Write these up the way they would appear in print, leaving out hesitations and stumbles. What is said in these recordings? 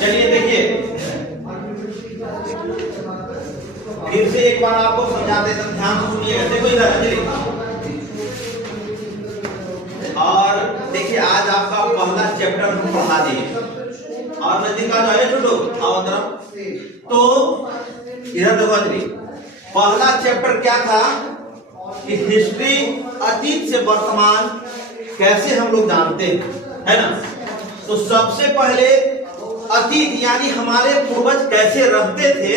चलिए देखिए, फिर से एक बार आपको समझाते हैं, ध्यान से सुनिएगा। देखो इधर अंजलि, और देखिए आज आपका पहला चैप्टर हम पढ़ा दिए और नजदीक आ जाए छोटो आओ तरफ। तो इधर देखो अंजलि, पहला चैप्टर क्या था कि हिस्ट्री, अतीत से वर्तमान कैसे हम लोग जानते हैं, है ना। तो सबसे पहले अतीत यानी हमारे पूर्वज कैसे रहते थे,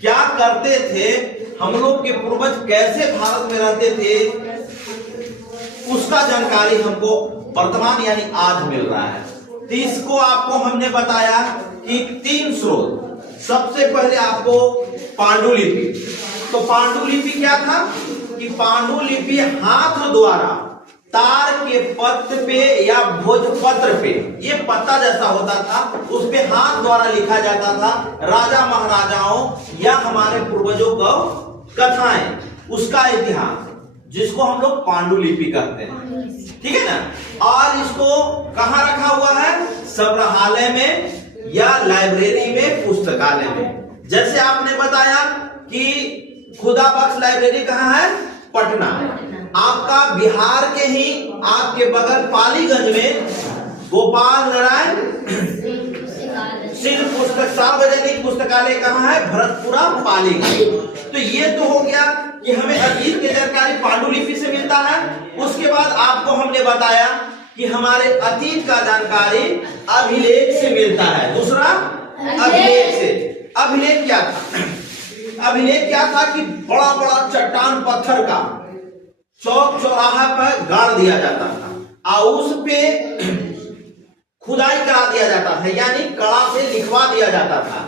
क्या करते थे, हम लोग के पूर्वज कैसे भारत में रहते थे, उसका जानकारी हमको वर्तमान यानी आज मिल रहा है। तो इसको आपको हमने बताया कि 3 स्रोत। सबसे पहले आपको पांडुलिपि। तो पांडुलिपि क्या था कि पांडुलिपि हाथ द्वारा तार के पत्र पे या भोजपत्र पे, ये पत्ता जैसा होता था, उस पे हाथ द्वारा लिखा जाता था राजा महाराजाओं या हमारे पूर्वजों को कथाएं, उसका इतिहास, जिसको हम लोग पांडुलिपि कहते हैं, ठीक है ना। और इसको कहाँ रखा हुआ है, संग्रहालय में या लाइब्रेरी में, पुस्तकालय में। जैसे आपने बताया कि खुदा बख्श लाइब्रेरी कहाँ है, पटना। आपका बिहार के ही आपके बगल पालीगंज में गोपाल नारायण सिंह पुस्तक सार्वजनिक पुस्तकालय कहाँ है, भरतपुरा पालीगंज। तो ये तो हो गया कि हमें अतीत की जानकारी पांडुलिपि से मिलता है। उसके बाद आपको हमने बताया कि हमारे अतीत का जानकारी अभिलेख से मिलता है। दूसरा अभिलेख से। अभिलेख क्या था, अभिलेख क्या था कि बड़ा बड़ा चट्टान पत्थर का चौक चौराहा पर गाड़ दिया जाता था और उस पे खुदाई करा दिया जाता था, यानी कड़ा से लिखवा दिया जाता था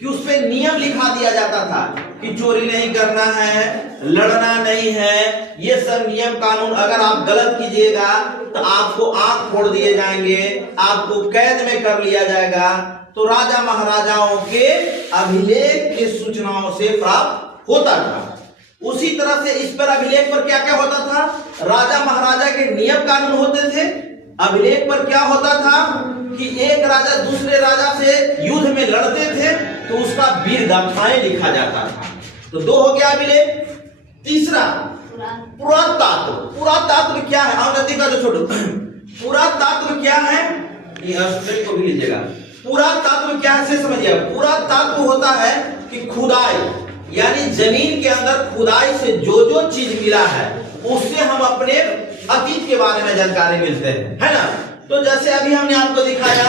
कि उस पे नियम लिखा दिया जाता था कि चोरी नहीं करना है, लड़ना नहीं है, ये सब नियम कानून। अगर आप गलत कीजिएगा तो आपको आंख फोड़ दिए जाएंगे, आपको कैद में कर लिया जाएगा। तो राजा महाराजाओं के अभिलेख की सूचनाओं से प्राप्त होता था। उसी तरह से इस पर अभिलेख पर क्या क्या होता था, राजा महाराजा के नियम कानून होते थे। अभिलेख पर क्या होता था कि एक राजा दूसरे राजा से युद्ध में लड़ते थे तो उसका वीर गाथाएं लिखा जाता था। तो 2 हो गया अभिलेख। तीसरा पुरातत्व। पुरातत्व क्या है, आओ नदी का जो छोड़ो, पुरातत्व क्या है, ये स्टूडेंट को भी लीजिएगा। पुरातत्व क्या है से समझिए। पुरातत्व होता है कि खुदाई, यानी जमीन के अंदर खुदाई से जो जो चीज मिला है उससे हम अपने अतीत के बारे में जानकारी मिलते हैं, है ना। तो जैसे अभी हमने आपको दिखाया